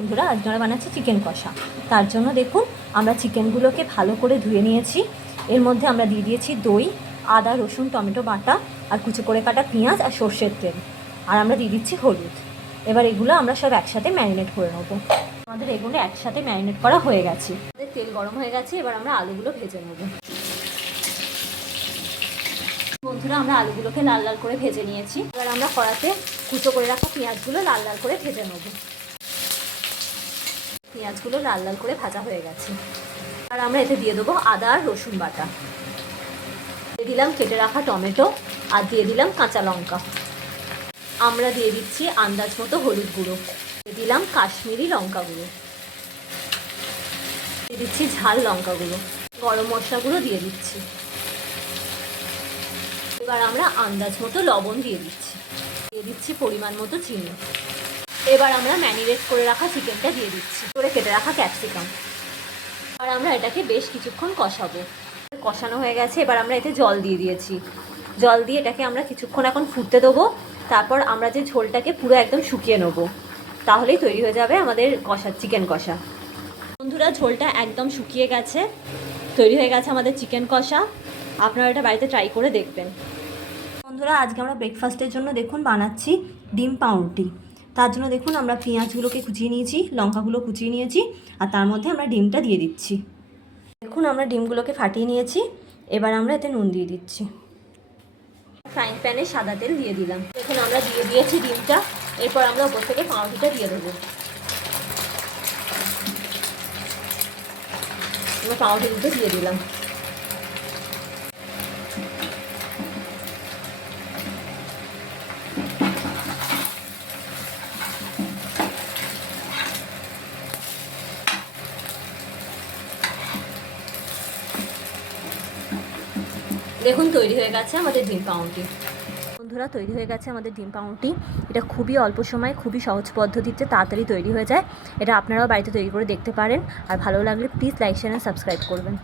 বন্ধুরা আজকে আমরা বানাচ্ছি চিকেন কষা। তার জন্য দেখুন আমরা চিকেনগুলোকে ভালো করে ধুয়ে নিয়েছি। এর মধ্যে আমরা দিয়ে দিয়েছি দই, আদা, রসুন, টমেটো বাটা আর কুচি করে কাটা পেঁয়াজ আর সর্ষের তেল, আর আমরা দিয়ে দিচ্ছি হলুদ। এবার এগুলো আমরা সব একসাথে ম্যারিনেট করে নেবো। আমাদের এগুলো একসাথে ম্যারিনেট করা হয়ে গেছে। আমাদের তেল গরম হয়ে গেছে, এবার আমরা আলুগুলো ভেজে নেবো। বন্ধুরা আমরা আলুগুলোকে লাল লাল করে ভেজে নিয়েছি। এবার আমরা কড়াতে কুচো করে রাখা পেঁয়াজগুলো লাল লাল করে ভেজে নেবো। পেঁয়াজগুলো লাল লাল করে ভাজা হয়ে গেছে। আর আমরা এতে দিয়ে দেবো আদা আর রসুন বাটা, দিয়ে দিলাম কেটে রাখা টমেটো, আর দিয়ে দিলাম কাঁচা লঙ্কা। আমরা দিয়ে দিচ্ছি আন্দাজ মতো হলুদ গুঁড়ো, দিয়ে দিলাম কাশ্মীরি লঙ্কা গুঁড়ো, দিয়ে দিচ্ছি ঝাল লঙ্কা গুঁড়ো, গরম মশলা গুঁড়ো দিয়ে দিচ্ছি। এবার আমরা আন্দাজ মতো লবণ দিয়ে দিচ্ছি পরিমাণ মতো চিনি। এবার আমরা ম্যারিনেট করে রাখা চিকেনটা দিয়ে দিচ্ছি, করে কেটে রাখা ক্যাপসিকাম। আর আমরা এটাকে বেশ কিছুক্ষণ কষাবো। কষানো হয়ে গেছে, এবার আমরা এতে জল দিয়ে দিয়েছি। জল দিয়ে এটাকে আমরা কিছুক্ষণ এখন ফুটতে দেবো। তারপর আমরা যে ঝোলটাকে পুরো একদম শুকিয়ে নেবো, তাহলেই তৈরি হয়ে যাবে আমাদের চিকেন কষা। বন্ধুরা ঝোলটা একদম শুকিয়ে গেছে, তৈরি হয়ে গেছে আমাদের চিকেন কষা। আপনারা এটা বাড়িতে ট্রাই করে দেখবেন। বন্ধুরা আজকে আমরা ব্রেকফাস্টের জন্য দেখুন বানাচ্ছি ডিম পাউরুটি। তার জন্য দেখুন আমরা পেঁয়াজগুলোকে কুচিয়ে নিয়েছি, লঙ্কাগুলো কুচিয়ে নিয়েছি, আর তার মধ্যে আমরা ডিমটা দিয়ে দিচ্ছি। দেখুন আমরা ডিমগুলোকে ফাটিয়ে নিয়েছি। এবার আমরা এতে নুন দিয়ে দিচ্ছি। ফ্রাইং প্যানে সাদা তেল দিয়ে দিলাম। দেখুন আমরা দিয়ে দিয়েছি ডিমটা। এরপর আমরা ওপর থেকে পাউরুটিটা দিয়ে দেবো। আমরা পাউরুটিটা দিয়ে দিলাম। দেখুন তৈরি হয়ে গেছে আমাদের ডিম পাউরুটি। বন্ধুরা তৈরি হয়ে গেছে আমাদের ডিম পাউরুটি। এটা খুবই অল্প সময়, খুবই সহজ পদ্ধতিতে তাড়াতাড়ি তৈরি হয়ে যায়। এটা আপনারাও বাড়িতে তৈরি করে দেখতে পারেন। আর ভালো লাগলে প্লিজ লাইক, শেয়ার আর সাবস্ক্রাইব করবেন।